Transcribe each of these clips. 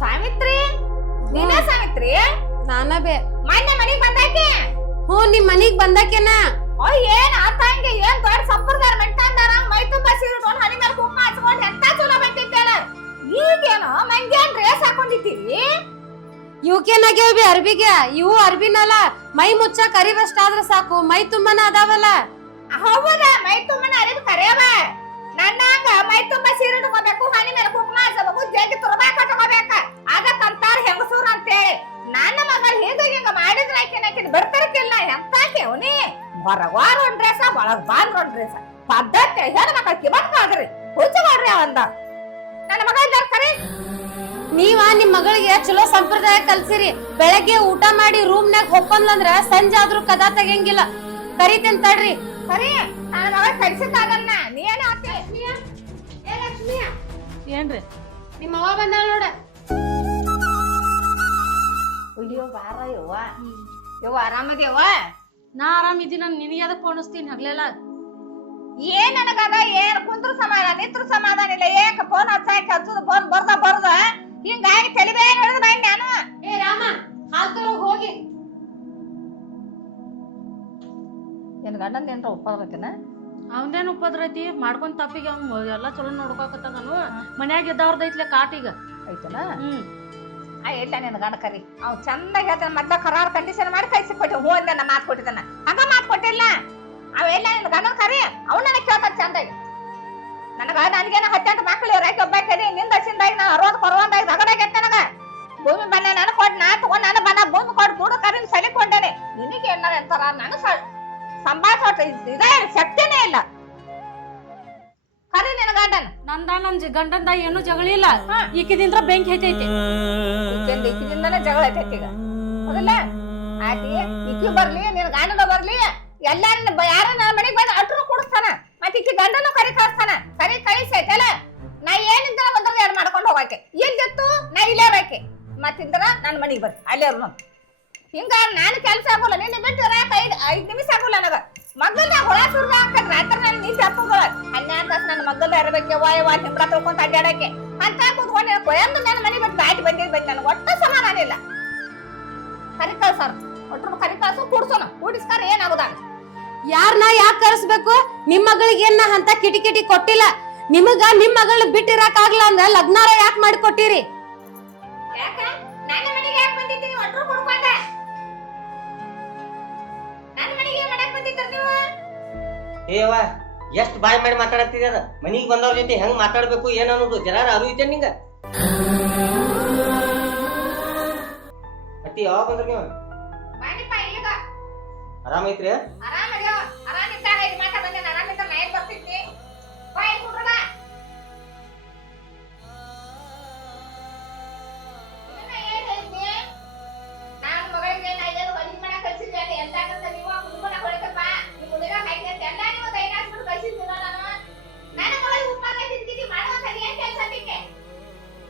ಸಾವಿತ್ರಿ, ನೀನ ಸಾವಿತ್ರಿ? ನಾನ ಬೇ ಮೊನ್ನೆ ಮನಿಗ್ ಬಂದಾಕೆ? ಹ್ಞೂ ನಿಮ್ ಮನಿಗ್ ಬಂದಾಕೆನ. ಏನ್ ಆತಂಗೆ ಏನ್ ದೊಡ್ಡ ಸಂಪ್ರದಾಯ ಮೆಂಟಾಂದಾರ ಮೈ ತುಂಬಾ ಸೀರೆ ಉಟ್ಕೊಂಡು ಹನಿ ಮೇಲೆ ಕುಂಕುಮ ಹಚ್ಕೊಂಡು ಎಂತ ಚಲೋ ಬಂದಿದ್ದೇಳ. ಈಗೇನೋ ಮಂಗ್ಯಾನ್ ರೇಸ್ ಹಾಕೊಂಡಿದ್ದೀರಿ? ಇವಕ್ಕೇನಾಗ್ಯಾವ ಬಿ ಅರ್ಬಿಗೆ? ಇವು ಅರ್ಬಿನಲ್ಲ, ಮೈ ಮುಚ್ಚ ಕರಿಬಷ್ಟ ಆದ್ರ ಸಾಕು, ಮೈ ತುಂಬನ ಅದಾವಲ್ಲ. ಹೌದ, ಮೈ ತುಂಬನ ಅರಿವು ಕರೆಯವ. ನನ್ನಂಗ ಮೈ ತುಂಬಾ ಸೀರೆ ಉಟ್ಕೋಬೇಕು, ಹನಿ ಮೇಲೆ ಕುಂಕುಮ ಹಚ್ಚಬೇಕು, ಜಗ್ಗಿ ತುರ್ಬಾ ಕಟ್ಕೋಬೇಕ. ಅದಕ್ಕಂತಾರ ಹೆಂಗಸೂರ್ ಅಂತೇಳಿ. ನನ್ನ ಮಗಳು ಹಿಂಗ ಮಾಡಿದ್ರೆ ಆಕಿನ ಬರ್ತಾರಕ್ಕಿಲ್ಲ. ಎಂತಾಕೆ ಅವನಿ ಹೊರಗಾರ ಒಂದ್ ಡ್ರೆಸ್, ಒಳಗ್ ಬಾಂದ್ರ ಒಂದ್ ಡ್ರೆಸ್. ಪದ್ಧತಿ ಹೆಣ್ಣು ಮಕ್ಕಳ ಕಿಮತ್ಕಾದ್ರಿ ಹುಚ್ಚ ಮಾಡ್ರಿ ಅವಂದ. ನನ್ನ ಮಗ ಇದ್ದಾರ ಕರಿ. ನೀವ ನಿಮ್ ಮಗಳಿಗೆ ಚಲೋ ಸಂಪ್ರದಾಯ ಕಲ್ಸಿರಿ. ಬೆಳಗ್ಗೆ ಊಟ ಮಾಡಿ ರೂಮ್ನಾಗ ಹೊಕ್ಕಂದ್ಲಂದ್ರ ಸಂಜೆ ಆದ್ರೂ ಕದಾ ತೆಗಿಯಂಗಿಲ್ಲ. ಕರಿತೇನ್ ತಡ್ರಿ. ಸರಿ, ನನ್ನ ಮಗ ಕಲ್ಸಿದ್ದಾಗನ್ನ ನೀ ಏನ ಆತಿ? ಏನ್ರಿ ನಿಮ್ಮ ಅವ್ವ ಬಂದಾಳ ನೋಡ. ಅಯ್ಯೋ ಬಾರ ಯವ್ವ. ಯವ್ವ ಆರಾಮದೇವ? ನಾ ಆರಾಮಿದ್ದೀನಿ. ನಿನಗೆ ಅದಕ್ಕೆ ಫೋನಿಸ್ತೀನಿ ಹಗ್ಲೆಲ್ಲ. ಏನ್ ನನಗದ ಏನ್ ಕುಂದ್ರು ಸಮಾಧಾನ ನಿಂತ್ರು ಸಮಾಧಾನ ಇಲ್ಲ. ಏಕ ಫೋನ್ ಹಚ್ಚಾಕಿ ಹಚ್ಚುದು ಫೋನ್ ಬರ್ದ ಹಿಂಗಾಗಿ ತಲಿಬೇ ಹಿಡಿದು ಬಂದ್ ನಾನು. ಏ ರಾಮ, ಹಾಲ್ ತರೋಗ್ ಹೋಗಿ. ಏನ್ ಗಂಡಂದ ಏನ್ರ ಉಪದ್ರತಿನ? ಅವಂದೇನ್ ಉಪದ್ರ ಐತಿ? ಮಾಡ್ಕೊಂಡ್ ತಪ್ಪಿಗೆ ಅವ್ನು ಎಲ್ಲಾ ಚಲೋ ನೋಡ್ಕೋಕತ್ತ. ನಾನು ಮನ್ಯಾಗ ಇದ್ದವ್ರದೈತ್ಲೆ ಕಾಟೀಗ ಐತನ. ಇಲ್ಲ ನಿನ್ ಗಂಡ ಕರಿ. ಅವ್ ಚಂದಾಗಿ ಹೇಳ್ತಾನ. ಮೊದ್ಲ ಕರಾರ್ ಕಂಡೀಷನ್ ಮಾಡಿ ಕೈಸಿ ಕೊಟ್ಟಿ ಹೂ ಅಂದ ನಾ ಮಾತ್ ಕೊಟ್ಟಿದ್ದಾನ. ಹಂಗ ಮಾತ್ ಕೊಟ್ಟಿಲ್ಲ ಅವೆಲ್ಲ. ನಿನ್ ಗಂಡನ್ ಕರಿ, ಅವ್ನು ನನಗ್ ಕೇಳ್ತಾನ ಚಂದಾಗಿ. ನನ್ಗೇನ 18 ಮಕ್ಳು ಇವ್ರಾಕಿ ಒಬ್ಬ ಕರಿ. ನಿಂದ ಹಚ್ಚಿಂದಾಗಿ ನಾ 60 ಕೊರವಂದಾಗಿ ರಗಡಾಗೈತೆ ನನಗ. ಭೂಮಿ ಬನ್ನ ನಾನು ಕೊಟ್ಟು ನಾ ತಗೊಂಡ್ ನಾನು ಬನ್ನ ಭೂಮಿ ಕೊಟ್ಟು ದುಡ್ಡು ಕರಿ ಸಲಿಕೊಂಡೇನೆ. ನಿನಗೆ ಏನಾರ ಅಂತಾರ ನಾನು ಸಂಭಾಷ ಇದ ಶಕ್ತಿನೇ ಇಲ್ಲ. ಕರಿ ನಿನ್ ಗಂಡನ. ನನ್ ಗಂಡಂದ ಏನು ಜಗಳಿಲ್ಲ. ಈಕಿದಿಂದ ಬೆಂಕಿ ಹೆಚ್ಚೈತಿ. ಈಕಿದಿಂದನೇ ಜಗಳ ಐತೈತಿ ಈಗ. ಹೌದಲ್ಲ? ಆಯ್ತಿ, ಈಕಿ ಬರ್ಲಿ ನಿನ್ ಗಂಡನ ಬರ್ಲಿ, ಎಲ್ಲಾರ ಯಾರ ನನ್ನ ಮನೆಗ್ ಬಂದ್ ಅಟ್ರು ಕೊಡಿಸ್ತಾನ. ಮತ್ ಈಕಿ ಗಂಡನು ಕರಿ ಕಳಿಸ್ತಾನ. ಕರಿ ಕಳಿಸೈತಲ್ಲ, ನಾ ಏನಿದ್ರ ಬಂದ್ರ ಯಾರು ಮಾಡ್ಕೊಂಡು ಹೋಗಾಕೆ. ಎಲ್ಲಿತ್ತು ನಾ ಇಲ್ಲೇ ಬೇಕೆ. ಮತ್ತಿಂದ್ರ ನನ್ನ ಮನಿಗ್ ಬರ್ರಿ ಅಲ್ಲೇರು ನಮ್. ಹಿಂಗ ನಾನು ಕೆಲ್ಸ ಆಗೋಲ್ಲ. ನಿನ್ನ ಬಿಟ್ಟು 5 ನಿಮಿಷ ಆಗೋಲ್ಲ ನನಗ. ಮಗಲ್ನ ಹುಳ ಸುರ್ಗ ಹಾಕದ್ ರಾತ್ರಿ ನಾನು ನಿಂತ ಹಾಕೋಗಳ 12 ತಾಸು ನನ್ನ ಮಗಲ್ದ ಇರಬೇಕೆ. ವಾಯ್ ನಿಂಬಳ ತೊಳ್ಕೊಂತ ಅಡ್ಡಾಡಕ್ಕೆ ಅಂತ ಕೂತ್ಕೊಂಡು ಕೊಯ್ಯಂದು ನನ್ನ ಮನೆ ಬಿಟ್ಟು ದಾಟಿ ಬಂದಿದ್ ನನಗೆ ಒಟ್ಟು ಸಮಾಧಾನ ಇಲ್ಲ. ಕರಿ ಕಳ್ಸಾರ ಒಟ್ರು ಕರಿ ಕಳ್ಸು ಕೂಡ್ಸೋಣ. ಕೂಡಿಸ್ಕಾರ ಏನಾಗುದಾಗ ಯಾರನ್ನ ಯಾಕೆ ಕರೆಸ್ಬೇಕು? ನಿಮ್ ಮಗಳಿಗೆ ಏನ ಅಂತ ಕಿಟಿ ಕೊಟ್ಟಿಲ್ಲ. ನಿಮಗ ನಿಮ್ ಮಗಳನ್ನ ಬಿಟ್ಟಿರಕ್ ಆಗ್ಲ ಅಂದ್ರ ಲಗ್ನಾರ ಯಾಕೆ ಮಾಡಿ ಕೊಟ್ಟಿರಿ? ಯಾಕ ನನ್ನ ಮನೆಗೆ ಯಾಕೆ ಬಂದಿದ್ದೀನಿ? ಒಟ್ರು ಕುಡ್ಕೊಂಡ ನನ್ನ ಮನೆಗೆ ಮಾಡಕ್ ಬಂದಿದ್ದೀರ ನೀವು? ಏವ ಎಷ್ಟ್ ಬಾಯ್ ಮಾಡಿ ಮಾತಾಡತ್ತಿದ? ಮನಿಗ್ ಬಂದವ್ರ ಜೊತೆ ಹೆಂಗ್ ಮಾತಾಡ್ಬೇಕು ಏನ್ ಅನ್ನೋದು ಜರಾರ ಅರಿವು ಐತೆ ನಿಂಗ? ಅತ್ತಿ ಯಾವಾಗ ಬಂದ್ರ ನೀವು? ಬಾನಿಪ್ಪ ಈಗ ಆರಾಮೈತ್ರಿ? ಆರಾಮದ್ಯೋ. ಆರಾಮಿದ್ದಾಗ ಇದು ಮಾತಾ ಬಂದೆ. ಆರಾಮಿದ್ದ ನಾ ಏನ್ ಬರ್ತಿದ್ನಿ? ಬಾಯ್ ಕುಡ್ರಲ್ಲ. ಏನ್ ಹೇಳ್ತಿ? ನಾನು ಮಗಳಿಗೆ ನಾ ಏನು ಅಡಿಗೆ ಮಾಡಕ್ ಕಲ್ಸಿದ್ದೆ. ಅದು ಎಂತಾಗಂತ ನೀವು ಕುಡ್ಕೊಂಡ ಹೊಳಿಕಪ್ಪ. ನೀವು ಹುಡುಗ ಹಾಕಿ ಅಂತ ಎಲ್ಲ ನೀವು ದೈನಾಸ್ಬಿಟ್ಟು ಕಲ್ಸಿದ್ದೀರ. ನಾನು ನನ್ನ ಮಗಳಿಗೆ ಉಪ್ಪಾಗ ತಿಂದಿದ್ದಿ ಮಾಡುವಂತ ಏನ್ ಕೆಲಸ ನಿಂಗೆ?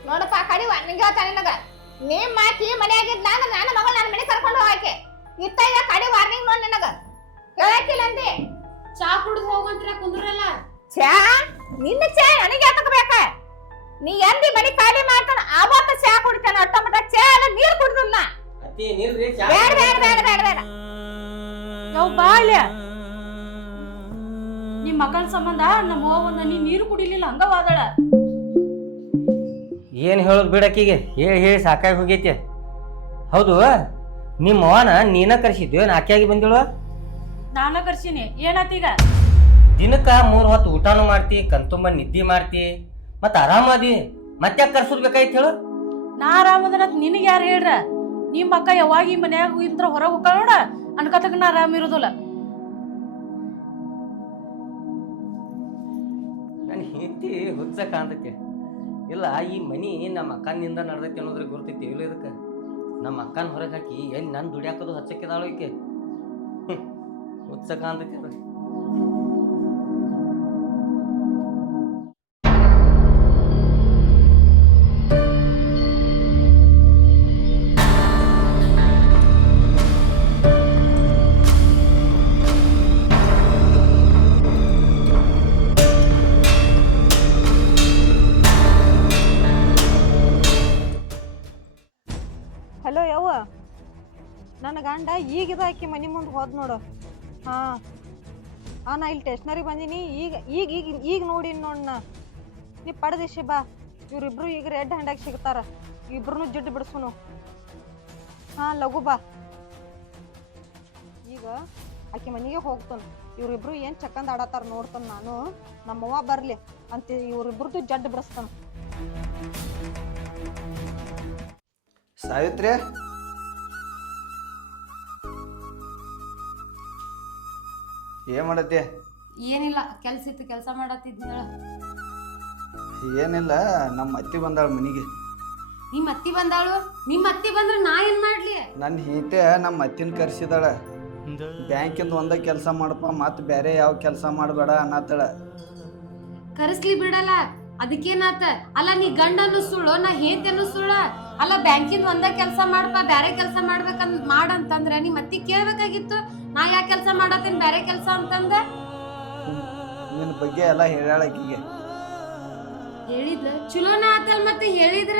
ನೋಡಪ್ಪ ಕಡಿ ನಿಂಗೆ ಹೇಳ್ತಾನೆ ನಿನಗ. ನೀವ್ ಮಾತಿ ಮನೆಯಾಗಿದ್ದ ಅಂದ್ರೆ ನನ್ನ ಮಗಳು ನನ್ನ ಮನೆ ಕರ್ಕೊಂಡು ಹೋಗಾಕೆ ಇತ್ತ ಈಗ ಕಡಿ ವಾರ್ನಿಂಗ್ ನೋಡ್ ನಿನಗ ಹೇಳಕ್ಕಿಲ್ಲ ಅಂದಿ. ಚಾ ಕುಡ್ದು ಹೋಗಂತ್ರ ಕುಂದ್ರಲ್ಲ. ಚಾ ನಿನ್ನ ಚಾ ನನಗೆ ಯಾತಕಬೇಕ? ನೀ ಎಂದಿ ಮನಿ ಖಾಲಿ ಮಾಡ್ತಾನ ಆವತ್ತ ಚಾ ಕುಡಿತಾನ. ಅಟ್ಟಮಟ ಚಾ ಎಲ್ಲ ನೀರ್ ಕುಡಿದಿಲ್ಲ. ಅತ್ತಿ ನಿಲ್ರಿ ಚಾ. ಬೇಡ ಬೇಡ ಬೇಡ ಬೇಡ ಬೇಡ. ನಾವು ಬಾಳ್ಯ ನಿಮ್ ಮಕ್ಕಳ ಸಂಬಂಧ ನಮ್ಮ ಹೋಗಂದ ನೀ ನೀರು ಕುಡಿಲಿಲ್ಲ ಹಂಗ ವಾದಳ. ಏನ್ ಹೇಳೋದು ಬಿಡಕ್ಕಿಗೆ ಹೇಳಿ ಸಾಕಾಗಿ ಹೋಗೈತಿ. ಹೌದು, ನಿಮ್ಮ ಅವನ ನೀನ ಕರ್ಸಿದ್ವಿ ಆಕೆಯಾಗಿ ಬಂದಿಳು? ನಾನ ಕರ್ಸಿನಿ. ಏನಾತೀಗ? ದಿನಕ್ಕ 3 ಹೊತ್ತು ಊಟಾನು ಮಾಡ್ತಿ, ಕಣ್ತುಂಬ ನಿದ್ದಿ ಮಾಡ್ತಿ, ಮತ್ತ ಆರಾಮದಿ. ಮತ್ತೆ ಕರ್ಸೋದ್ ಬೇಕಾಯ್ತು ಹೇಳು? ನಾ ಆರಾಮದ ನಿನಗೆ ಯಾರು ಹೇಳ್ರ? ನಿಮ್ ಅಕ್ಕ ಯಾವಾಗ ಈ ಮನ್ಯಾಗ ಇಂದ್ರ ಹೊರಗೆ ಹೋಗ ನೋಡ ಅನ್ಕತಕ ನಾ ಆರಾಮ ಇರೋದಿಲ್ಲ. ನನ್ನ ಹೆಂಡತಿ ಹುಚ್ಚ ಕಾಣ್ತೈತಿ. ಇಲ್ಲ ಈ ಮನಿ ನಮ್ಮ ಅಕ್ಕನಿಂದ ನಡ್ದೈತಿ ಅನ್ನೋದ್ರಿಗೆ ಗುರ್ತೈತಿ ಇಲ್ಲ. ಇದಕ್ಕೆ ನಮ್ಮ ಅಕ್ಕನ ಹೊರಗೆ ಹಾಕಿ ಎಲ್ಲಿ ನನ್ನ ದುಡಿಯಾಕೋದು ಹಚ್ಚಕ್ಕಿದಾಳು ಈಕೆ. ಹುಚ್ಚ ಕಾಣ್ತೈತಿ ಅದು. ಗಂಡ ಈಗಿದ ಆಕಿ ಮನಿ ಮುಂದೆ ಹೋದ್ ನೋಡು. ಹಾ ನಾ ಇಲ್ಲಿ ಸ್ಟೇಷನರಿ ಬಂದೀನಿ. ಈಗ ಈಗ ಈಗ ಈಗ ನೋಡಿ ನೋಡ್ನ ನೀ ಪಡೆದಿಶಿ ಬಾ. ಇವ್ರಿಬ್ರು ಈಗ ರೆಡ್ ಹ್ಯಾಂಡಾಗಿ ಸಿಗ್ತಾರ. ಇಬ್ರು ಜಿಡ್ಡು ಬಿಡ್ಸುನು. ಹಾ ಲಘು ಬಾ. ಈಗ ಆಕಿ ಮನೆಗೆ ಹೋಗ್ತಾನ. ಇವ್ರಿಬ್ರು ಏನ್ ಚಕ್ಕಂದ್ ಆಡತಾರ ನೋಡ್ತಾನ. ನಾನು ನಮ್ಮವ್ವ ಬರ್ಲಿ ಅಂತ ಇವ್ರಿಬ್ರದ್ದು ಜಡ್ಡು ಬಿಡಿಸ್ತಾನ. ಸಾವಿತ್ರಿ, ಏನ್ ಮಾಡತ್ತಿ? ಏನಿಲ್ಲ, ಕೆಲ್ಸ ಇತ್ತು, ಕೆಲಸ ಮಾಡತ್ತಿದ್ನ. ಏನಿಲ್ಲ, ನಮ್ಮ ಅತ್ತಿ ಬಂದಾಳ ಮನಿಗೆ. ನಿಮ್ಮ ಅತ್ತಿ ಬಂದಾಳು? ನಿಮ್ಮ ಅತ್ತಿ ಬಂದ್ರೆ ನಾ ಏನ್ ಮಾಡ್ಲಿ? ನನ್ನ ಹೀತೆ ನಮ್ಮ ಅತ್ತಿನ ಕರ್ಸಿದಾಳ. ಬ್ಯಾಂಕಿಂದ ಒಂದ ಕೆಲಸ ಮಾಡಪ್ಪ, ಮತ್ತೆ ಬೇರೆ ಯಾವ ಕೆಲಸ ಮಾಡಬೇಡ ಅನ್ನತ್ತಾಳ. ಕರೆಸ್ಲಿ ಬಿಡಲ್ಲ, ಅದಕ್ಕೇನಾತ? ಅಲ್ಲ ನೀ ಗಂಡ ಅನ್ನಿಸ್ಸುಳು, ನಾ ಹೇಂತಿ ಅನ್ನಿಸ್ಸುಳ. ಅಲ್ಲ ಬ್ಯಾಂಕಿಂದ ಒಂದ ಕೆಲಸ ಮಾಡಪ್ಪ, ಬ್ಯಾರೆ ಕೆಲಸ ಮಾಡಂತಂದ್ರ ನಿಮ್ಮ ಅತ್ತಿ ಕೇಳ್ಬೇಕಾಗಿತ್ತು. ನಾ ಯಾ ಕೆಲಸ ಮಾಡತ್ತೇನ್ ಬ್ಯಾರೆ ಕೆಲಸ ಅಂತಂದ. ನಿನ್ನ ಬಗ್ಗೆ ಎಲ್ಲ ಹೇಳಾಳ ಆಕಿಗೆ. ಹೇಳಿದ್ಲ ಚಲೋನ ಆತಲ್. ಮತ್ತೆ ಹೇಳಿದ್ರ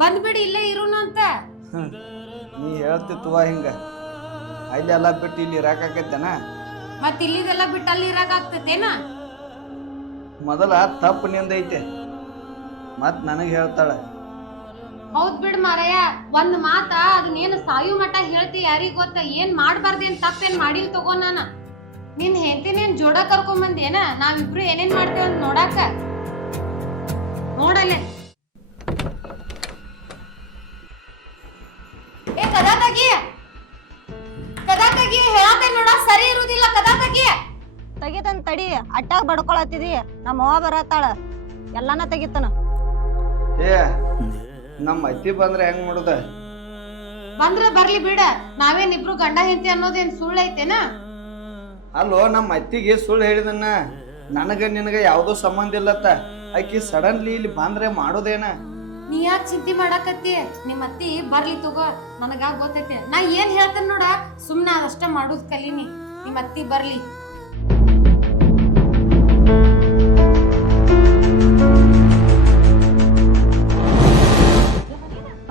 ಬಂದ್ಬಿಡಿ ಇಲ್ಲೇ ಇರುನು ಅಂತ. ನೀ ಹೇಳ್ತಿತ್ತುವ ಹಿಂಗ. ಅಲ್ಲಿ ಎಲ್ಲ ಬಿಟ್ಟು ಇಲ್ಲಿ ಇರಾಕತ್ತೇನ? ಮತ್ ಇಲ್ಲಿದೆಲ್ಲ ಬಿಟ್ಟು ಅಲ್ಲಿ ಇರಾಕ ಆಗ್ತತೇನ? ಮೊದಲ ತಪ್ಪು ನಿಂದೈತೆ, ಮತ್ ನನಗ್ ಹೇಳ್ತಾಳ. ಹೌದ್ ಬಿಡ್ ಮಾರಾಯ, ಒಂದ್ ಮಾತ ಅದನ್ನೇನು ಸಾಯು ಮಠ ಹೇಳ್ತಿ ಯಾರಿಗ್ ಗೊತ್ತ. ಏನ್ ಮಾಡ್ಬಾರ್ದೇನ್ ತಪ್ಪೇನ್ ಮಾಡಿಲ್ ತಗೋ. ನಾನ ನಿನ್ ಹೆಂಡತಿನೇನ್ ಜೋಡ ಕರ್ಕೊಂಡ್ ಬಂದೇನ? ನಾವಿಬ್ರು ಏನೇನ್ ಮಾಡ್ತೇವ ಅಂತ ನೋಡಾಕ. ನೋಡಲ್ಲೇ ಏ ಕದಾ ತಗಿ, ಕದಾ ತಗಿ ಹೇಳತೇನ್ ನೋಡ. ಸರಿ ಇರುದಿಲ್ಲ, ಕದಾ ತಗಿ. ತೆಗಿತನ್ ತಡಿ, ಅಟ್ಟಾಗ ಬಡ್ಕೊಳತ್ತಿದಿ. ನಮ್ಮವ್ವ ಬರತ್ತಾಳ, ಎಲ್ಲಾನ ತೆಗಿತಾನ. ಏ ನಮ್ಮ ಅತ್ತಿ ಬಂದ್ರೆ ಹೆಂಗ್ ಮಾಡುದ? ಬಂದ್ರ ಬರ್ಲಿ ಬಿಡ. ನಾವೇನಿಬ್ರು ಗಂಡ ಹೆಂಡತಿ ಅನ್ನೋದೇನ್ ಸುಳ್ಳು ಐತೇನ? ಅಲ್ಲೋ, ನಮ್ಮ ಅತ್ತಿಗೆ ಸುಳ್ಳು ಹೇಳಿದನ್ನ. ನನಗ ನಿನಗ ಯಾವ್ದೋ ಸಂಬಂಧ ಇಲ್ಲತ್ತ. ಆಕಿ ಸಡನ್ಲಿ ಇಲ್ಲಿ ಬಂದ್ರೆ ಮಾಡೋದೇನ? ನೀ ಯಾಕೆ ಚಿಂತೆ ಮಾಡಾಕತ್ತಿ? ನಿಮ್ಮ ಅತ್ತಿ ಬರ್ಲಿ ತಗೋ, ನನಗ ಗೊತ್ತೈತೆ. ನಾ ಏನ್ ಹೇಳ್ತೇನೆ ನೋಡ, ಸುಮ್ನ ಅದಷ್ಟ ಮಾಡೋದ್ ಕಲೀನಿ. ನಿಮ್ಮ ಅತ್ತಿ ಬರ್ಲಿ.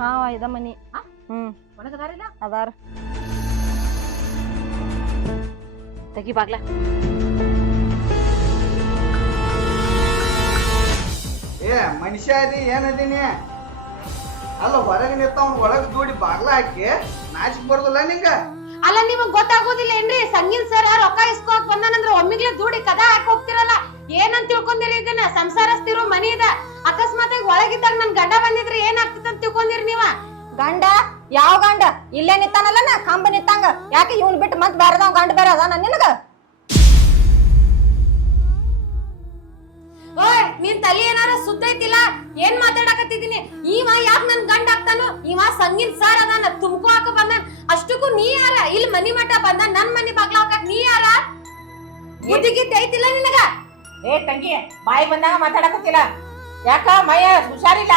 ಹಾ ಇದ ಮನಿ. ಅದಾರ. ತೆಗಿ ಬಾಗ್ಲ. ಏ ಮನುಷ್ಯ ಅದಿ ಏನದೀನಿ? ಅಲ್ಲ, ಹೊರಗೆ ನಿಂತವ್ ಒಳಗ್ ದೂಡಿ ಬಾಗ್ಲ ಹಾಕಿ ನಾಚಿಕ್ ಬರ್ದಲ್ಲ ನಿಂಗ? ಅಲ್ಲ ನಿಮಗ್ ಗೊತ್ತಾಗೋದಿಲ್ಲ ಏನ್ರಿ? ಸಂಗೀನ್ ಸರ್ ರೊಕ್ಕ ಇಸ್ಕೋಕ್ ಬಂದಾನಂದ್ರ ಒಮ್ಮಿಗ್ಲೆ ದೂಡಿ ಕದಾ ಹಾಕಿ ಹೋಗ್ತಿರಲ್ಲ. ಏನಂತ ತಿಳ್ಕೊಂಡಿರಿ? ಇದನ್ನ ಸಂಸಾರಸ್ತಿರೋ ಮನಿ ಇದ. ಅಕಸ್ಮಾತ್ ಒಳಗಿದ್ದಾಗ ನನ್ ಗಂಡ ಬಂದಿದ್ರೆ ಏನಾಗ್ತಿತ್ತು ಅಂತ ತಿಳ್ಕೊಂಡಿರಿ ನೀವ? ಗಂಡ ಯಾವ ಗಂಡ? ಇಲ್ಲೇ ನಿತ್ತಾನಲ್ಲ ನಾ ಕಂಬ ನಿತ್ತಂಗ. ಯಾಕೆ ಇವ್ನ್ ಬಿಟ್ಟು ಮತ್ ಬೇರೆದವ್ ಗಂಡ ಬೇರೆ ಅದ ನಿನಗ? ಓಯ್, ನಿನ್ ತಲೆ ಏನಾರ ಸುದ್ದ ಐತಿಲ್ಲ? ಏನ್ ಮಾತಾಡಕತ್ತಿದೀನಿ? ಇವ ಯಾಕ ನನ್ ಗಂಡ ಆಗ್ತಾನು? ಇವ ಸಂಗೀನ್ ಸಾರ್ ಅದಾನ, ತುಮಕೋ ಹಾಕ ಬಂದಾನ. ಅಷ್ಟಕ್ಕೂ ನೀ ಯಾರ? ಇಲ್ಲಿ ಮನಿ ಮಠ ಬಂದ ನನ್ ಮನಿ ಬಾಗ್ಲ ಹಾಕಕ್ ನೀ ಯಾರ? ಬುದ್ಧಿಗಿದ್ದ ಐತಿಲ್ಲ ನಿನಗ? ಏ ತಂಗಿ, ಬಾಯಿ ಬಂದಾಗ ಮಾತಾಡಕತ್ತಿಲ್ಲ. ಯಾಕ ಮೈಯ ಹುಷಾರಿಲ್ಲ?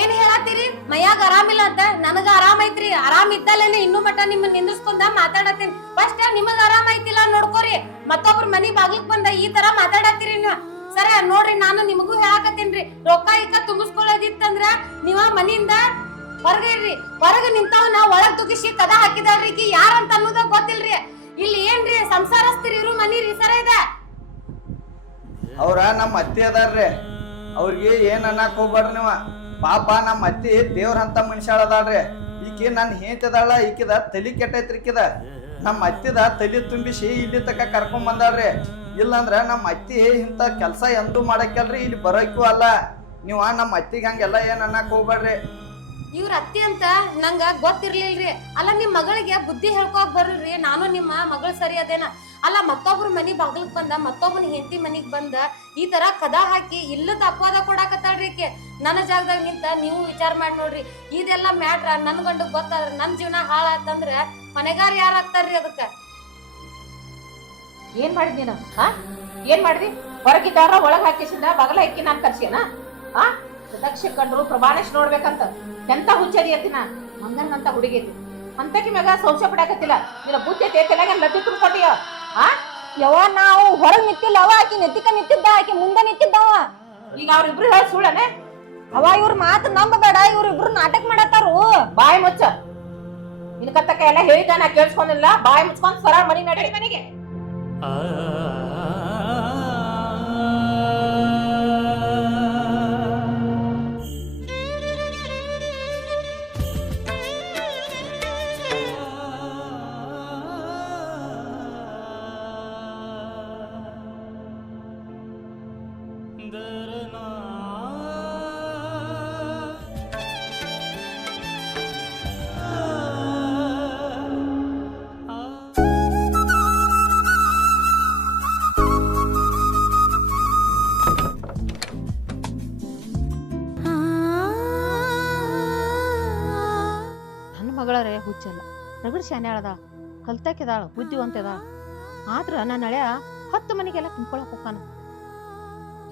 ಏನ್ ಹೇಳತ್ತೀರಿ? ಮೈಯಾಗ ಆರಾಮಿಲ್ಲ ಅಂತ? ನನಗ ಆರಾಮ ಐತ್ರಿ. ಆರಾಮ್ ಇದ್ದಲ್ಲೇನೆ ಇನ್ನೂ ಮಠ ನಿಮ್ಮನ್ನ ನಿಂದಿಸ್ಕೊಂಡ ಮಾತಾಡತ್ತೀನಿ. ಫಸ್ಟ್ ನಿಮಗ ಆರಾಮ ಐತಿಲ್ಲ ನೋಡ್ಕೋರಿ. ಮತ್ತೊಬ್ರ ಮನಿ ಬಾಗ್ಲಕ್ ಬಂದ ಈ ತರ ಮಾತಾಡತ್ತೀರಿ ನೀವು. ಸರ ನೋಡ್ರಿ, ನಾನು ನಿಮಗೂ ಹೇಳಕತ್ತೀನ್ರಿ, ರೊಕ್ಕ ಇಕ್ಕ ತುಂಬಿಸ್ಕೊಳ್ಳೋದಿತ್ತಂದ್ರ ನೀವ ಮನಿಯಿಂದ ಹೊರಗೆ ಇರ್ರಿ. ಹೊರಗ ನಿಂತಾವ್ ಒಳಗ್ ತುಗಿಸಿ ಕದಾ ಹಾಕಿದಾಳ್ರಿ. ಈಕಿ ಯಾರಂತ ಅನ್ನೋದ ಗೊತ್ತಿಲ್ರಿ. ಇಲ್ಲಿ ಏನ್ರಿ ಸಂಸಾರಸ್ತಿರಿ ಇರು ಮನಿ ರೀ ಸರ ಇದೆ. ಅವ್ರ ನಮ್ಮ ಅತ್ತಿ ಅದಾರ್ರಿ, ಅವ್ರಿಗೆ ಏನ್ ಅನ್ನಕ್ ಹೋಗ್ಬೇಡ್ರಿ ನೀವ. ಪಾಪ ನಮ್ಮ ಅತ್ತಿ ದೇವ್ರ ಅಂತ ಮನುಷ್ಯಾಳ ಅದಾಳ್ರಿ. ಈಕಿ ನನ್ ಹೇಂತಿದಾಳ. ಈಕಿದ ತಲಿ ಕೆಟ್ಟೈತ್ರಿ. ಈಕಿದ ನಮ್ಮ ಅತ್ತಿದ ತಲಿ ತುಂಬಿಸಿ ಇಲ್ಲಿ ತಕ ಕರ್ಕೊಂಡ್ ಬಂದಾಳ್ರಿ. ಇಲ್ಲಂದ್ರ ನಮ್ಮ ಅತ್ತಿ ಇಂತ ಕೆಲ್ಸ ಎಂದೂ ಮಾಡಕ್ಕಲ್ರಿ, ಇಲ್ಲಿ ಬರೋಕ್ಕೂ ಅಲ್ಲ. ನೀವ ನಮ್ಮ ಅತ್ತಿಗೆ ಹಂಗೆಲ್ಲ ಏನ್ ಅನ್ನಕ್ ಹೋಗ್ಬೇಡ್ರಿ. ಇವ್ರ ಅತ್ತಿ ಅಂತ ನಂಗ ಗೊತ್ತಿರ್ಲಿಲ್ರಿ. ಅಲ್ಲ ನಿಮ್ ಮಗಳಿಗೆ ಬುದ್ಧಿ ಹೇಳ್ಕೊಕ್ ಬರ್ರಿ. ನಾನು ನಿಮ್ಮ ಮಗಳು ಸರಿ ಅದೇನ? ಅಲ್ಲ ಮತ್ತೊಬ್ರು ಮನಿ ಬಾಗ್ಲಕ್ ಬಂದ, ಮತ್ತೊಬ್ಬನ ಹೆಂಡತಿ ಮನಿಗ್ ಬಂದ ಈ ತರ ಕದಾ ಹಾಕಿ ಇಲ್ಲದ ಅಪವಾದ ಕೊಡಾಕತ್ತಾಳ್ರಿ. ನನ್ನ ಜಾಗದಾಗ ನಿಂತ ನೀವು ವಿಚಾರ ಮಾಡಿ ನೋಡ್ರಿ. ಇದೆಲ್ಲ ಮ್ಯಾಟ್ರ ನನ್ ಗಂಡಗ್ ಗೊತ್ತಾದ್ರ ನನ್ ಜೀವನ ಹಾಳಾತಂದ್ರ ಮನೆಗಾರ ಯಾರ ಆಗ್ತಾರ್ರಿ? ಅದಕ್ಕ ಏನ್ ಮಾಡಿದ್ ನೀನು? ಏನ್ ಮಾಡಿದಿ? ಹೊರಗಿದ್ದವ್ರ ಒಳಗ್ ಹಾಕಿಸಿದ ಬಗಲ ಹಾಕಿ ನಾನ್ ಕರ್ಸಿಯನ? ದಕ್ಷ ಕಂಡ್ರು ಪ್ರಮಾಣೇಶ್ ನೋಡ್ಬೇಕಂತ ಎಂತ ಹುಚ್ಚದಿ ಅತ್ತಿನ ಮಂಗನ್ನಂತ ಹುಡುಗಿ ಐತಿ. ಅಂತಕಿ ಮ್ಯಾಗ ಸಂಶಯ ಪಡಾಕತ್ತಿಲ್ಲ. ನಿನ್ನ ಬುದ್ಧಿ ತೇಲಾಗ ಲದ್ದಿ ತುಂಬ್ಕೊಟ್ಟಿಯ? ಯವ್ವ, ನಾವು ಹೊರಗ್ ನಿಂತಿಲ್ಲ. ಅವ ಆಕಿ ನೆತ್ತಿಕ ನಿಂತಿದ್ದ, ಆಕಿ ಮುಂದೆ ನಿಂತಿದ್ದವ. ಈಗ ಅವ್ರಿಬ್ರು ಹೇಳ ಸುಳ್ಳನೆ? ಅವ ಇವ್ರ ಮಾತು ನಂಬಬೇಡ. ಇವ್ರಿಬ್ರು ನಾಟಕ ಮಾಡತ್ತಾರು. ಬಾಯಿ ಮುಚ್ಚ. ಇನ್ಕತ್ತಕ ಎಲ್ಲ ಹೇಳಿದ ನಾ ಕೇಳಿಸ್ಕೊಂಡಿಲ್ಲ ಬಾಯಿ ಮುಚ್ಕೊಂಡ್ ಸರ ಮನಿ ನಡಿ ಮನೆಗೆ ಮಗಳರೇ ಹುಚ್ಚಲ್ಲ ರಗಡ್ ಶಾನೆ ಅದ ಕಲ್ತಾಕಿದಾಳ ಬುದ್ಧಿವಂತದ ಆದ್ರ ನನ್ನ ಹಳೆಯ 10 ಮನೆಗೆಲ್ಲ ತುಂಬ್ಕೊಳಕ್ ಹೋಗ್ತಾನ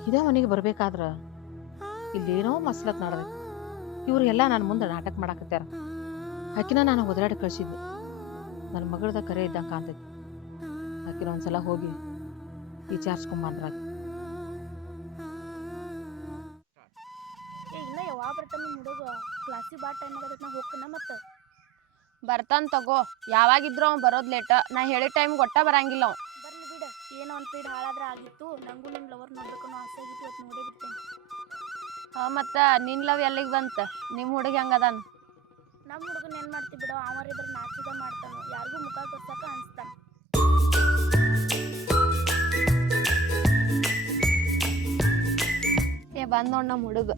ಇದೇ ಮನೆಗೆ ಬರ್ಬೇಕಾದ್ರ ಇಲ್ಲೇನೋ ಮಸ್ಲಕ್ ನಡ್ದ ಇವ್ರಿಗೆಲ್ಲ ನನ್ನ ಮುಂದೆ ನಾಟಕ ಮಾಡಾಕತ್ಯಾರ ಆಕಿನ ನಾನು ಒದರಾಡಿ ಕಳ್ಸಿದ್ದೆ ನನ್ನ ಮಗಳದ ಕರೆ ಇದ್ದಂಗ ಕಾಣ್ತೈತಿ ಆಕಿನ ಒಂದ್ಸಲ ಹೋಗಿ ವಿಚಾರಿಸ್ಕೊಂಬಂದ್ರ ಇನ್ನ ಯಾವಾಗ ಬರ್ತಾನ ನಿಮ್ಮ ಹುಡುಗ ಕ್ಲಾಸಿಗೆ ಬಾ ಟೈಮ್ ಆಗತ್ತೆ ನಾ ಹೋಗ್ಕನ ಮತ್ತೆ ಬರ್ತಾನ ತಗೋ ಯಾವಾಗಿದ್ರು ಅವ್ ಬರೋದ್ ಲೇಟ್ ನಾ ಹೇಳಿದ ಟೈಮ್ ಒಟ್ಟ ಬರಂಗಿಲ್ಲ ಅವ್ ಬರ್ಲಿ ಬಿಡ ಏನೋ ಒಂದು ಪೀಡ್ ಹಾಳಾದ್ರೆ ಆಗಿತ್ತು ನಂಗೂ ನಿಮ್ಮ ಲವರ್ ನೋಡ್ಬೇಕು ಅನ್ನೋ ಆಸೆ ಆಗಿತ್ತು ಇವತ್ತು ನೋಡೇ ಬಿಡ್ತೇನೆ ಮತ್ತ ನಿನ್ ಲವ್ ಎಲ್ಲಿಗೆ ಬಂತ ನಿಮ್ ಹುಡುಗ ಹೆಂಗದಾನ ನಮ್ಮ ಹುಡುಗನ ಏನು ಮಾಡ್ತಿ ಬಿಡೋ ಅವರಿದ್ರೆ ನಾಚಿದ ಮಾಡ್ತಾನೋ ಯಾರಿಗೂ ಮುಖ ತೋರ್ಸಕ ಅನ್ಸ್ತಾನ ಬಂದ್ ನೋಡ್ ನಮ್ ಹುಡುಗ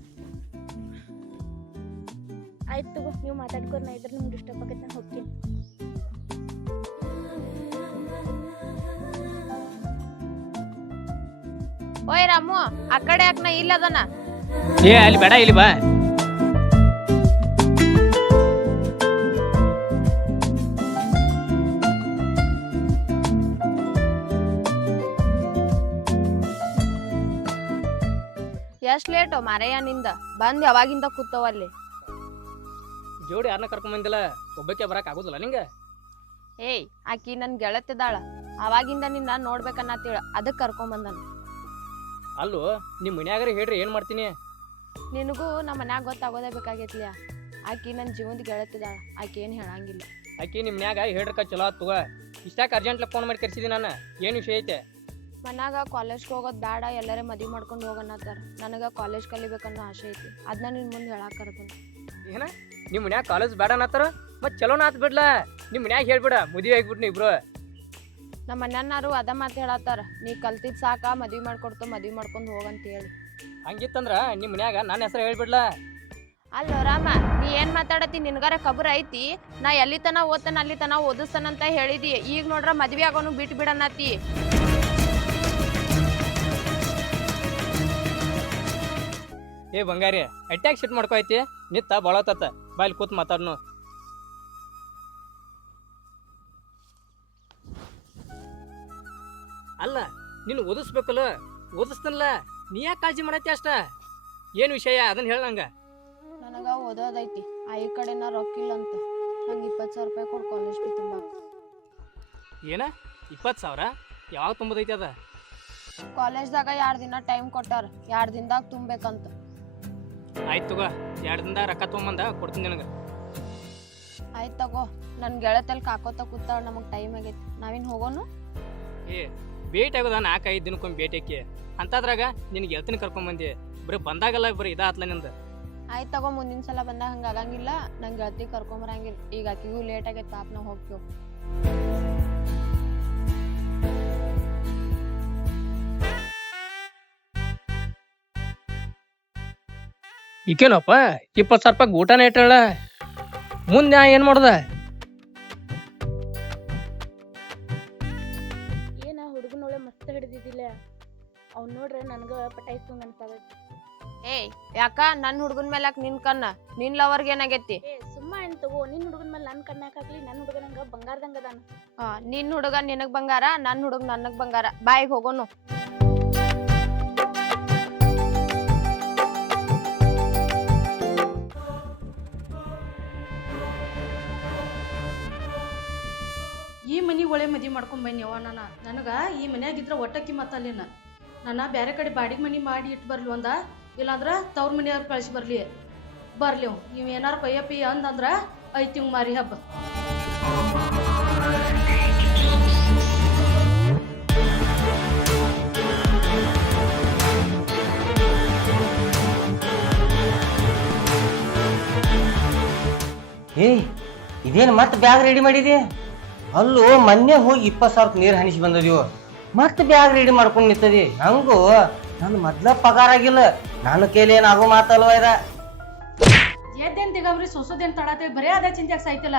ಆಯ್ತು ತಗೋ ನೀವು ಮಾತಾಡ್ಕೊಂಡು ನಾ ಇದ್ರೆ ನಿಮ್ಗೆ ಡಿಸ್ಟರ್ಬ್ ಆಗೈತೆ ನಾನು ಹೋಗ್ತೀನಿ ಓಯ್ ರಾಮು ಆ ಕಡೆ ಯಾಕ ನಾ ಇಲ್ಲದನ ಏ ಅಲ್ಲಿ ಬೇಡ ಇಲ್ಲಿ ಬಾ ಎಷ್ಟ್ ಲೇಟು ಮಾರಯ್ಯ ನಿಂದ ಬಂದ್ ಯಾವಾಗಿಂದ ಕೂತವ ಅಲ್ಲಿ ಜೋಡಿ ಯಾರನ್ನ ಕರ್ಕೊಂಡ್ ಬಂದಿಲ್ಲ ಒಬ್ಬಕ್ಕೆ ಬರಕ್ ಆಗುದಿಲ್ಲ ನಿಂಗ ಏಯ್ ಆಕಿ ನನ್ ಗೆಳತಿದಾಳ ಅವಾಗಿಂದ ನಿನ್ನ ನೋಡ್ಬೇಕನ್ನತ್ತೇಳ ಅದಕ್ ಕರ್ಕೊಂಡ್ ಬಂದನ ಅಲ್ಲೂ ನಿಮ್ ಮನ್ಯಾಗರ ಹೇಳ್ರಿ ಏನ್ ಮಾಡ್ತೀನಿ ನಿನಗೂ ನಮ್ಮ ಮನ್ಯಾಗ ಗೊತ್ತಾಗೋದೇ ಬೇಕಾಗೈತ್ಲಿಯ ಆಕಿ ನನ್ ಜೀವನದ ಗೆಳತಿದಾಳ ಆಕಿ ಏನ್ ಹೇಳಂಗಿಲ್ಲ ಆಕಿ ನಿಮ್ ಮನ್ಯಾಗ ಹೇಳ್ರಕ ಚಲೋ ಆತ್ ತಗೋ ಇಷ್ಟಾಕ ಅರ್ಜೆಂಟ್ಲ ಫೋನ್ ಮಾಡಿ ಕರ್ಸಿದಿ ನಾನು ಏನ್ ವಿಷಯ ಐತೆ ಮನ್ಯಾಗ ಕಾಲೇಜ್ಗೆ ಹೋಗೋದ್ ಬೇಡ ಎಲ್ಲರೇ ಮದ್ವಿ ಮಾಡ್ಕೊಂಡು ಹೋಗನ್ನತ್ತಾರ ನನಗ ಕಾಲೇಜ್ ಕಲಿಬೇಕನ್ನೋ ಆಸೆ ಐತಿ ಅದನ್ನ ನಿನ್ ಮುಂದೆ ಹೇಳಾಕ್ ಕರ್ದನ ಏನ ನಿಮ್ ಮನ್ಯಾಗ ಕಾಲೇಜ್ ಬೇಡ ಅನ್ನತ್ತಾರ ಮತ್ ಚಲೋನ ಆತ್ ಬಿಡ್ಲ ನಿಮ್ ಮನ್ಯಾಗ ಹೇಳ್ಬಿಡ ಮದ್ವಿ ಆಗ್ಬಿಟ್ನಿ ಇಬ್ರು ನಮ್ಮ ಮನ್ಯಾರು ಅದ ಮಾತು ಹೇಳತ್ತಾರ ನೀ ಕಲ್ತಿದ್ ಸಾಕ ಮದ್ವಿ ಮಾಡ್ಕೊಂಡು ಹೋಗಂತ ಹೇಳಿ ಹಂಗಿತ್ತಂದ್ರ ನಿಮ್ ಮನ್ಯಾಗ ನನ್ನ ಹೆಸರು ಹೇಳ್ಬಿಡ್ಲ ಅಲ್ಲೋ ರಾಮ ನೀ ಏನ್ ಮಾತಾಡತಿ ನಿನ್ಗಾರ ಖಬರ್ ಐತಿ ನಾ ಎಲ್ಲಿ ತನ ಓದ್ತಾನ ಅಲ್ಲಿ ತನ ಓದಿಸ್ತಾನಂತ ಹೇಳಿದಿ ಈಗ ನೋಡ್ರ ಮದ್ವಿ ಆಗೋನು ಬಿಟ್ಟು ಬಿಡನ್ನತಿ ಏ ಬಂಗಾರಿ ಅಟ್ಯಾಕ್ ಶಿಟ್ ಮಾಡ್ಕೋ ಐತಿ ನಿತ್ತ ಬಾಳತ್ತ ಬಾಯ್ಲಿ ಕೂತ್ ಮಾತಾಡ್ನು ಅಲ್ಲ ನೀನು ಓದಿಸ್ಬೇಕಲ್ಲ ಓದಿಸ್ತನಲ್ಲ ನೀ ಯಾಕೆ ಕಾಳಜಿ ಮಾಡತ್ತಿ ಅಷ್ಟ ಏನ್ ವಿಷಯ ಅದನ್ನ ಹೇಳ ನಂಗ ನನಗ ಓದೋದೈತಿ ಈ ಕಡೆ ನಾ ರೊಕ್ಕಿಲ್ಲ ಅಂತ ನಂಗೆ 20,000 ರೂಪಾಯಿ ಕೊಡ್ ಕಾಲೇಜ್ ಫೀ ತುಂಬ ಏನ 20,000 ಯಾವಾಗ ತುಂಬದೈತಿ ಅದ ಕಾಲೇಜ್ದಾಗ 2 ದಿನ ಟೈಮ್ ಕೊಟ್ಟಾರ 2 ದಿನದಾಗ ತುಂಬೇಕಂತ ಆಯ್ತು ತಗೋ 2 ದಿನದಾಗ ರೊಕ್ಕ ತೊಗೊಂಬಂದ ಕೊಡ್ತೀನಿ ನಿನಗ ಆಯ್ತು ತಗೋ ನನ್ ಗೆಳತಲ್ಲಿ ಕಾಕೋತ ಕೂತಾಳ ನಮಗ್ ಟೈಮ್ ಆಗೈತಿ ನಾವಿನ್ ಹೋಗೋನು ಏ ಭೇಟಿ ಆಗೋದ 4-5 ದಿನಕ್ಕೊಮ್ಮೆ ಭೇಟಿ ಆಕಿ ಅಂತದ್ರಾಗ ನಿನಗೆ ಗೆಳತಿನ ಕರ್ಕೊಂಬಂದಿ ಬರೀ ಬಂದಾಗಲ್ಲ ಬರೀ ಇದಾತ್ಲ ನಿಂದ ಆಯ್ತು ತಗೋ ಮುಂದಿನ ಸಲ ಬಂದಾಗ ಹಂಗ ಆಗಂಗಿಲ್ಲ ನಂಗೆ ಗೆಳತಿ ಕರ್ಕೊಂಬರಂಗಿಲ್ಲ ಈಗ ಆಕಿಗೂ ಲೇಟ್ ಆಗೈತಿ ಪಾಪ ನಾವು ಹೋಗ್ತೇವ್ ಈಕೇನಪ್ಪ 20,000 ರೂಪಾಯಿ ಊಟನೇ ಇಟ್ಟಾಳ ಮುಂದೆ ಏನ್ ಮಾಡ್ದ ಏನ ಹುಡುಗನೊಳೆ ಮಸ್ತ್ ಹಿಡಿದಿದ್ದಿಲ್ಲ ಅವ್ನು ನೋಡ್ರೆ ನನಗೆ ಪಟಾಯಿಸ್ಕೊಂಡ್ ಅನ್ಸಾಗೈತಿ ಏಯ್ ಯಾಕ ನನ್ ಹುಡುಗನ್ ಮೇಲೆ ಯಾಕೆ ನಿನ್ ಕಣ್ಣ ನಿನ್ ಲವರ್ಗೆ ಏನಾಗೈತಿ ಏ ಸುಮ್ಮ ಏನ್ ತಗೋ ನಿನ್ ಹುಡುಗನ ಮೇಲೆ ನನ್ ಕಣ್ಣಾಕಾಗ್ಲಿ ನನ್ನ ಹುಡುಗನಂಗ ಬಂಗಾರದಂಗ ಅದಾನ ನಿನ್ ಹುಡುಗ ನಿನಗ್ ಬಂಗಾರ ನನ್ ಹುಡುಗ ನನಗ್ ಬಂಗಾರ ಬಾಯಿಗೆ ಹೋಗೋನು ಈ ಮನೆ ಒಳ್ಳೆ ಮದುವೆ ಮಾಡ್ಕೊಂಡ್ ಬನ್ನಿವ ನನಗ ಈ ಮನ್ಯಾಗಿದ್ರ ಒಟ್ಟಕ್ಕಿ ಮತ್ತಲ್ಲಿನ ನನ್ನ ಬೇರೆ ಕಡೆ ಬಾಡಿಗೆ ಮನೆ ಮಾಡಿ ಇಟ್ಟು ಬರ್ಲಿ ಒಂದ ಇಲ್ಲಾಂದ್ರ ತವ್ರ ಮನೆಯವ್ರು ಕಳಿಸಿ ಬರ್ಲಿ ಇವ್ ಏನಾರ ಪಯ್ಯ ಅಂದಂದ್ರ ಐತಿ ಮಾರಿ ಹಬ್ಬ ಏಯ್ ಇದೇನು ಮತ್ತೆ ಬ್ಯಾಗ್ ರೆಡಿ ಮಾಡಿದಿ? ಅಲ್ಲೂ ಮೊನ್ನೆ ಹೋಗಿ 20,000 ನೀರು ಹನಿಸಿ ಬಂದದ್ಯೋ, ಮತ್ತೆ ಬ್ಯಾಗ್ ರೆಡಿ ಮಾಡ್ಕೊಂಡು ನಿಂತದಿ. ಹಂಗು ನನ್ನ ಮೊದ್ಲ ಪಗಾರ ಆಗಿಲ್ಲ, ನನ್ನ ಕೈಲಿ ಏನಾಗೋ ಮಾತಲ್ವ ಇದ. ಎದ್ದೇನ್ ತಿಗಮ್ರಿ ಸೊಸೋದೇನ್ ತಡಾತೆ ಬರೇ ಅದೇ ಚಿಂತ್ಯಾಗ ಸಾಯ್ತಿಲ್ಲ.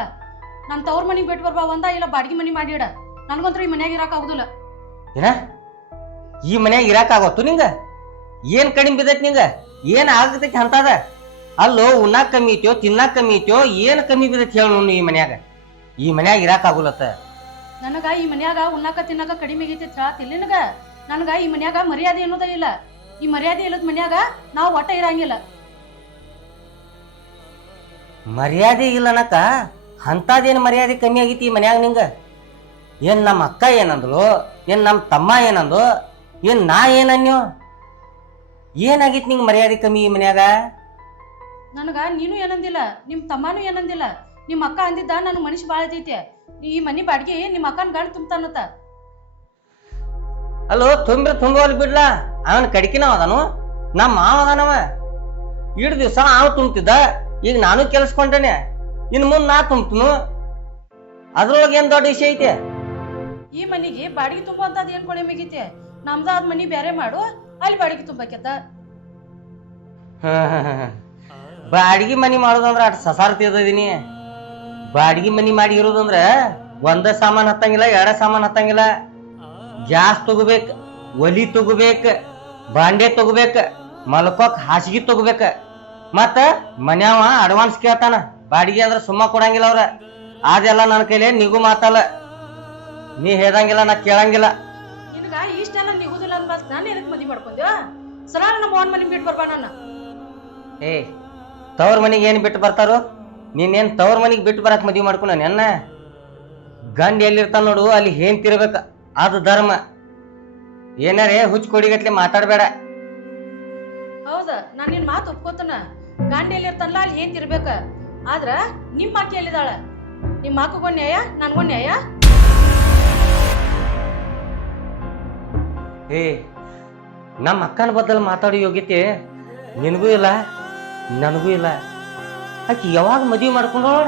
ನನ್ನ ತವ್ರ ಮನಿಗೆ ಬಿಟ್ಟು ಬರ್ಬಾ ಒಂದ, ಇಲ್ಲ ಬಾಡಿಗೆ ಮನಿ ಮಾಡಿಡ. ನನ್ಗಂತ್ರ ಈ ಮನ್ಯಾಗ ಇರಾಕ ಆಗುದಿಲ್ಲ. ಏನ ಈ ಮನ್ಯಾಗ ಇರಾಕ ಆಗೋತ್ತು ನಿಂಗ? ಏನ್ ಕಡಿಮೆ ಬಿದ್ದೈತಿ ನಿಂಗ? ಏನ್ ಆಗತೈತಿ ಅಂತದ? ಅಲ್ಲೋ ಉಣ್ಣಾಕ್ ಕಮ್ಮಿ ಐತ್ಯೋ, ತಿನ್ನಾಕ್ ಕಮ್ಮಿ ಐತ್ಯೋ, ಏನ್ ಕಮ್ಮಿ ಬಿದ್ದೈತಿ ಹೇಳು ಈ ಮನ್ಯಾಗ? ಈ ಮನ್ಯಾಗ ಇರಾಕ ಆಗುಲತ್ತ. ನನಗ ಈ ಮನ್ಯಾಗ ಉಣ್ಣಾಕ ತಿನ್ನಾಕ ಕಡಿಮೆ ಆಗೈತಿ ಹೇಳತ್ತಿಲ್ಲ ನಿನಗ. ನನಗ ಈ ಮನ್ಯಾಗ ಮರ್ಯಾದೆ ಅನ್ನೋದ ಇಲ್ಲ. ಈ ಮರ್ಯಾದೆ ಇಲ್ಲದ ಮನ್ಯಾಗ ನಾವು ಒಟ್ಟ ಇರಂಗಿಲ್ಲ. ಮರ್ಯಾದೆ ಇಲ್ಲ ಅನ್ನಕ ಅಂತದೇನು ಮರ್ಯಾದೆ ಕಮ್ಮಿ ಆಗೈತಿ ಈ ಮನ್ಯಾಗ ನಿಂಗ? ಏನ್ ನಮ್ಮ ಅಕ್ಕ ಏನಂದ್ಲು, ಏನ್ ನಮ್ಮ ತಮ್ಮ ಏನಂದು, ಏನ್ ನಾ ಏನನ್ಯೋ? ಏನಾಗಿತ್ತು ನಿಂಗೆ ಮರ್ಯಾದೆ ಕಮ್ಮಿ ಈ ಮನ್ಯಾಗ? ನನಗ ನೀನು ಏನಂದಿಲ್ಲ, ನಿಮ್ ತಮ್ಮನೂ ಏನಂದಿಲ್ಲ. ನಿಮ್ಮ ಅಕ್ಕ ಅಂದಿದ್ದ ನನ್ನ ಮನುಷ್ಯ ಬಾಳ ಐತೈತಿ, ಈ ಮನಿ ಬಾಡಿಗೆ ನಿಮ್ಮ ಅಕ್ಕನ ಗಂಡ ತುಂಬ್ತಾನತ್ತ. ಅಲ್ಲೋ ತುಂಬವಲ್ ಬಿಡ್ಲ, ಅವನ್ ಕಡಿಕಿನವ ಅದಾನು, ನಮ್ಮ ಮಾವ ಅದಾನವ. ಇಡ್ ದಿವ್ಸ ಅವ ತುಂಬ್ತಿದ್ದ, ಈಗ ನಾನು ಕೆಲ್ಸ್ಕೊಂಡೇನೆ, ಇನ್ ಮುಂದ್ ನಾ ತುಂಬ್ತನು. ಅದ್ರೊಳಗೆ ಏನ್ ದೊಡ್ಡ ವಿಷಯ ಐತೆ? ಈ ಮನಿಗೆ ಬಾಡಿಗೆ ತುಂಬುವಂತದ್ ಏನ್ ಕೊಳೆ ಮುಗೀತಿ? ನಮ್ದಾದ ಮನಿ ಬೇರೆ ಮಾಡು, ಅಲ್ಲಿ ಬಾಡಿಗೆ ತುಂಬಾಕ್ಯದ. ಬಾಡಿಗೆ ಮನಿ ಮಾಡೋದಂದ್ರ ಅಟ್ ಸಸಾರ ತಿಳ್ದೀನಿ. ಬಾಡಿಗೆ ಮನಿ ಮಾಡಿ ಇರೋದಂದ್ರ ಒಂದ ಸಾಮಾನ್ ಹತ್ತಂಗಿಲ್ಲ, 2 ಸಾಮಾನ್ ಹತ್ತಂಗಿಲ್ಲ. ಗ್ಯಾಸ್ ತಗೋಬೇಕ, ಒಲಿ ತಗೋಬೇಕ, ಬಾಂಡೆ ತಗೋಬೇಕ, ಮಲ್ಕೋಕ್ ಹಾಸಿಗೆ ತಗೋಬೇಕ. ಮತ್ತ ಮನ್ಯಾವ ಅಡ್ವಾನ್ಸ್ ಕೇಳ್ತಾನ. ಬಾಡಿಗೆ ಅಂದ್ರ ಸುಮ್ಮ ಕೊಡಂಗಿಲ್ಲ ಅವ್ರ. ಅದೆಲ್ಲ ನನ್ನ ಕೈಲಿ ನಿಗೂ ಮಾತಲ್ಲ, ನೀ ಹೇಳ್ದಂಗಿಲ್ಲ, ನಾ ಕೇಳಂಗಿಲ್ಲ. ನಿನಗ ಇಷ್ಟೆಲ್ಲ ನಿಗುದಿಲ್ಲ ಅನ್ಬಾಸ್, ನಾನು ಎದಕ್ ಮದಿ ಮಾಡ್ಕೊಂಡ್ಯೋ? ಸರ ನಮ್ಮ ಅವನ್ ಮನಿ ಬಿಟ್ಟು ಬರ್ಬಾ ನನ್ನ. ಏ ತವ್ರ ಮನಿಗೆ ಏನ್ ಬಿಟ್ಟು ಬರ್ತಾರೋ? ನೀನೇನ್ ತವ್ರ ಮನಿಗೆ ಬಿಟ್ಟು ಬರಕ್ ಮದ್ವಿ ಮಾಡ್ಕೊಂಡ ನೆನ್ನ? ಗಂಡ ಎಲ್ಲಿರ್ತಾನ ನೋಡು, ಅಲ್ಲಿ ಹೇಂತಿರ್ಬೇಕ, ಅದು ಧರ್ಮ. ಏನಾರೇ ಹುಚ್ಚ ಕೊಡಿಗಟ್ಲೆ ಮಾತಾಡ್ಬೇಡ. ಹೌದ, ನಾನ್ ನಿನ್ ಮಾತು ಒಪ್ಕೋತನ. ಗಂಡ ಎಲ್ಲಿರ್ತಾನಲ್ಲ ಅಲ್ಲಿ ಏನ್ ತಿರ್ಬೇಕ. ಆದ್ರ ನಿಮ್ಮ ಅಕ್ಕಿ ಎಲ್ಲಿದಾಳ? ನಿಮ್ಮ ಅಕ್ಕಗೊಂದ್ ನ್ಯಾಯ, ನನ್ಗೊಂದ್ ನ್ಯಾಯ? ಏ ನಮ್ಮ ಅಕ್ಕನ ಬದಲು ಮಾತಾಡೋ ಯೋಗ್ಯತೆ ನಿನಗೂ ಇಲ್ಲ, ನನಗೂ ಇಲ್ಲ. ಆಕಿ ಯಾವಾಗ ಮದ್ವಿ ಮಾಡ್ಕೊಂಡೋಳ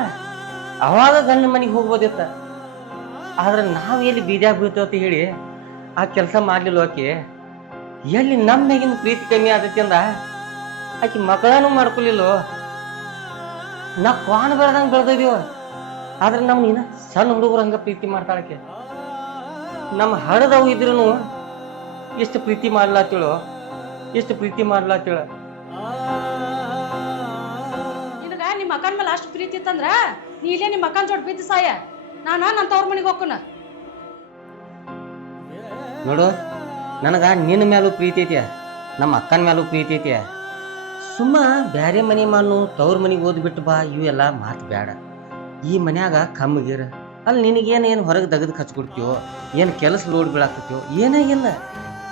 ಅವಾಗ ಗಂಡ ಮನೆಗೆ ಹೋಗ್ಬೋದಿತ್ತ. ಆದ್ರೆ ನಾವ್ ಎಲ್ಲಿ ಬೀದ್ಯಾಗ ಬೀಳ್ತೇವ ಅಂತ ಹೇಳಿ ಆ ಕೆಲಸ ಮಾಡ್ಲಿಲ್ಲ. ಆಕಿ ಎಲ್ಲಿ ನಮ್ಮ ಮ್ಯಾಗಿನ ಪ್ರೀತಿ ಕಮ್ಮಿ ಆದೈತಿ ಅಂದ ಆಕಿ ಮಕ್ಕಳನ್ನು ಮಾಡ್ಕೊಲಿಲ್ಲ. ನಾ ಕ್ವಾನ್ ಬೆಳ್ದಂಗ ಬೆಳ್ದಿದೀವ, ಆದ್ರೆ ನಮ್ ನೀನ ಸಣ್ಣ ಹುಡುಗರು ಹಂಗ ಪ್ರೀತಿ ಮಾಡ್ತಾಳಕ್ಕೆ. ನಮ್ಮ ಹಡದವು ಇದ್ರೂ ಎಷ್ಟು ಪ್ರೀತಿ ಮಾಡ್ಲಾತಿಳು, ಎಷ್ಟು ಪ್ರೀತಿ ಮಾಡ್ಲಾತಿಳ. ನಿನಗ ನಿಮ್ಮ ಅಕ್ಕನ ಮೇಲೆ ಅಷ್ಟು ಪ್ರೀತಿ ಇತ್ತಂದ್ರ ನೀ ಇಲ್ಲೇ ನಿಮ್ಮ ಅಕ್ಕನ ಜೋಡ್ ಬಿದ್ದು ಸಾಯ. ನನ್ನ ತವ್ರ ಮನಿಗೆ ಹೋಗ್ಕನ. ನೋಡು, ನನಗ ನಿನ್ನ ಮೇಲೂ ಪ್ರೀತಿ ಐತಿ, ನಮ್ಮ ಅಕ್ಕನ ಮೇಲೂ ಪ್ರೀತಿ ಐತಿ. ಸುಮ್ಮ ಬ್ಯಾರೆ ಮನೆ ಮಾನು ತವ್ರ ಮನಿಗೆ ಓದ್ ಬಿಟ್ಟು ಬಾ, ಇವೆಲ್ಲ ಮಾತು ಬೇಡ. ಈ ಮನ್ಯಾಗ ಕಮ್ಮಗಿರ ಅಲ್ಲಿ ನಿನಗೇನು ಹೊರಗೆ ದಗದ್ ಹಚ್ಕೊಡ್ತೀವೋ, ಏನು ಕೆಲಸ ಲೋಡ್ ಬೀಳಾಕತ್ತೀವೋ ಏನಾಗಿಲ್ಲ.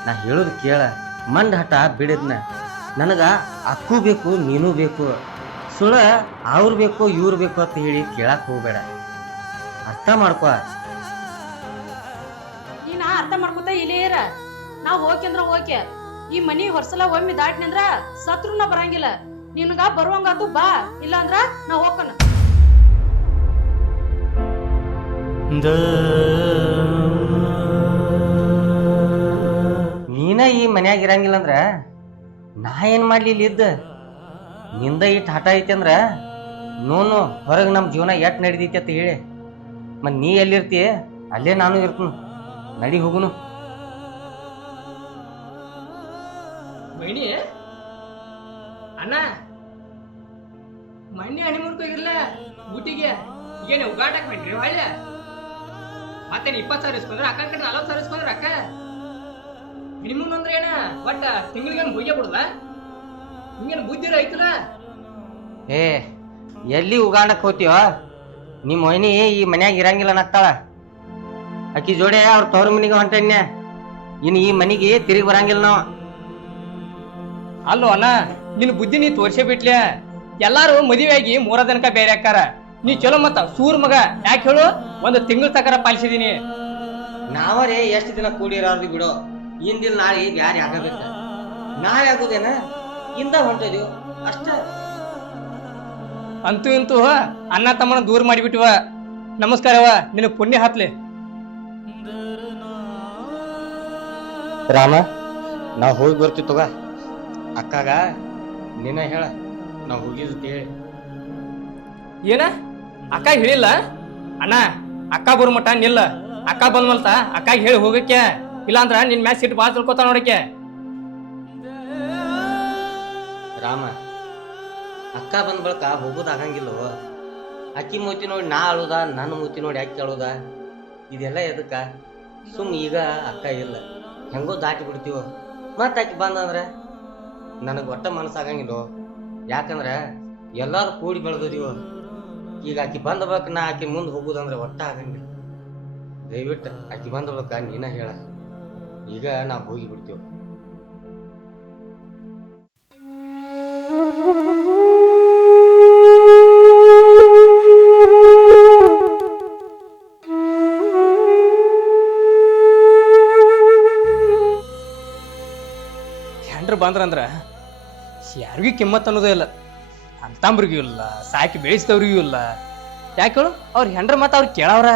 ನಾ ಹೇಳೋದು ಕೇಳ, ಮಂಡ್ ಹಠ ಬಿಡಿದ್ನ. ನನಗ ಅಕ್ಕೂ ಬೇಕು, ನೀನೂ ಬೇಕು. ಸುಳ ಅವ್ರು ಬೇಕು ಇವ್ರು ಬೇಕು ಅಂತ ಹೇಳಿ ಕೇಳಕ್ ಹೋಗ್ಬೇಡ. ಅರ್ಥ ಮಾಡ್ಕೊ. ನೀನ ಅರ್ಥ ಮಾಡ್ಕೊತ ಇಲ್ಲೇ ಇರ. ನಾವ್ ಹೋಗ್ಯಂದ್ರ ಹೋಗ್ಯ. ಈ ಮನಿ ಹೊರ್ಸಲ ಒಮ್ಮೆ ದಾಟ್ನಂದ್ರ ಸತ್ರು ನಾ ಬರಂಗಿಲ್ಲ. ನಿನಗ ಬರುವಂಗಾತು ಬಾ, ಇಲ್ಲ ಅಂದ್ರ ನಾ ಹೋಗ್ಕನ. ನೀನ ಈ ಮನ್ಯಾಗ ಇರಂಗಿಲ್ಲ ಅಂದ್ರ ನಾ ಏನ್ ಮಾಡ್ಲಿ ಇಲ್ಲಿದ್ದ? ನಿಂದ ಇಟ್ಟು ಹಠ ಐತಿ ಅಂದ್ರ ನೋನು ಹೊರಗೆ ನಮ್ಮ ಜೀವನ ಎಟ್ ನಡಿದೈತಿ ಅಂತ ಹೇಳಿ. ಮತ್ ನೀ ಎಲ್ಲಿರ್ತಿ ಅಲ್ಲೇ ನಾನು ಇರ್ತನು. ನಡಿ ಹೋಗುನು. ಬೈನಿ ಅಣ್ಣ, ಮೊನ್ನೆ ಹನಿಮೂರ್ಕ್ ಹೋಗಿರ್ಲ ಊಟಿಗೆ, ಈಗೇನೆ ಉಗಾಟಕ್ ಬಿಟ್ರಿ ಹೊಳ್ಳೆ. ಮತ್ತೇನು 20,000 ಇಸ್ಕೊಂಡ್ರೆ ಅಕ್ಕ ಕಡೆ 40,000 ಇಸ್ಕೊಂಡ್ರೆ ಅಕ್ಕ ಹನಿಮೂನ್ ಅಂದ್ರೆ ಏನ ಒಟ್ಟ ತಿಂಗಳಿಗೆ ಹೋಗ್ಯ ಬಿಡುದ? ಹಿಂಗೇನು ಬುದ್ಧಿ ಐತಲ್ಲ? ಏ ಎಲ್ಲಿ ಉಗಾಡಕ್ ಹೋಗ್ತೀವ? ನಿಮ್ಮ ಮೊಯ್ನಿ ಈ ಮನ್ಯಾಗ ಇರಂಗಿಲ್ಲ ನಕ್ತಾಳ. ಆಕಿ ಜೋಡೆ ಅವ್ರ ತವ್ರ ಮನಿಗೆ ಹೊಂಟನ್ಯ. ಇನ್ನು ಈ ಮನಿಗೆ ತಿರುಗಿ ಬರಂಗಿಲ್ಲ ನಾವ್. ಅಲ್ಲೋ ಅಣ್ಣ, ನಿನ್ ಬುದ್ಧಿ ನೀ ತೋರ್ಸೇ ಬಿಟ್ಲೆ. ಎಲ್ಲಾರು ಮದುವೆ ಆಗಿ 3 ದಿನಕ್ಕ ಬೇರೆ ಹಾಕಾರ. ನೀ ಚಲೋ ಮತ್ತ ಸೂರ್ ಮಗ ಯಾಕೆ ಹೇಳು, ಒಂದು ತಿಂಗಳ ತಕರ ಪಾಲಿಸಿದೀನಿ. ನಾವರೇ ಎಷ್ಟು ದಿನ ಕೂಡಿರಾರ್ದು ಬಿಡೋ, ಇಂದಿನ ನಾಳೆ ಬ್ಯಾರೆ ಆಗಬೇಕ. ನಾಳೆ ಆಗೋದೇನ ಇಂದ ಹೊಂಟದೀವಿ ಅಷ್ಟ. ಅಂತೂ ಇಂತೂ ಅಣ್ಣ ತಮ್ಮನ ದೂರ ಮಾಡಿಬಿಟ್ವ. ನಮಸ್ಕಾರವ, ನಿನಗ್ ಪುಣ್ಯ ಹತ್ಲಿ. ರಾಮ, ನಾವ್ ಹೋಗಿ ಬರ್ತೀವಿ ತಗ. ಅಕ್ಕಾಗ ನಿನ್ನ ಹೇಳ ನಾವ್ ಹೋಗಿದ್ದು ಹೇಳಿ. ಏನ ಅಕ್ಕ ಹೇಳಿಲ್ಲ? ಅಣ್ಣ ಅಕ್ಕ ಬರೋ ಮಟ ನಿಲ್ಲ. ಅಕ್ಕ ಬಂದ್ಮಲ್ತ ಅಕ್ಕಾಗ ಹೇಳಿ ಹೋಗಕ್ಕೆ, ಇಲ್ಲಾಂದ್ರ ನಿನ್ ಮ್ಯಾಚ್ ಸಿಟ್ಟು ಬಾಳ ತಿಳ್ಕೊತ ನೋಡಕ್ಕೆ. ರಾಮ, ಅಕ್ಕ ಬಂದ್ ಬಳಕ ಹೋಗೋದ್ ಆಗಂಗಿಲ್ಲವ. ಅಕ್ಕಿ ಮೂತಿ ನೋಡಿ ನಾ ಅಳುದ, ನನ್ನ ಮೂತಿ ನೋಡಿ ಅಕ್ಕಿ ಅಳುದ, ಇದೆಲ್ಲ ಎದಕ್ಕ? ಸುಮ್ ಈಗ ಅಕ್ಕ ಇಲ್ಲ, ಹೆಂಗೋ ದಾಟಿ ಬಿಡ್ತೀವ. ಮತ್ತ ಆಕಿ ಬಂದಂದ್ರ ನನಗ್ ಒಟ್ಟ ಮನಸ್ಸಾಗಂಗಿಲ್ಲ. ಯಾಕಂದ್ರ ಎಲ್ಲಾರು ಕೂಡಿ ಬೆಳೆದಿವ. ಈಗ ಆಕಿ ಬಂದ ಬಳಕ ನಾ ಆಕಿ ಮುಂದೆ ಹೋಗುದಂದ್ರೆ ಒಟ್ಟ ಆಗಂಗಿಲ್ಲ. ದಯವಿಟ್ಟು ಆಕಿ ಬಂದ ಬಳಕ ನೀನ ಹೇಳ, ಈಗ ನಾವು ಹೋಗಿ ಬಿಡ್ತೀವ. ಹೆಂಡ್ರು ಬಂದ್ರಂದ್ರ ಯಾರಿಗೂ ಕಿಮ್ಮತ್ ಅನ್ನೋದೇ ಇಲ್ಲ. ಅಂತಂಬ್ರಿಗೂ ಇಲ್ಲ, ಸಾಕಿ ಬೆಳೆಸಿದವ್ರಿಗೂ ಇಲ್ಲ. ಯಾಕೆ ಹೇಳು, ಅವ್ರ ಹೆಂಡ್ರ ಮತ್ತ ಅವ್ರು ಕೇಳವ್ರ.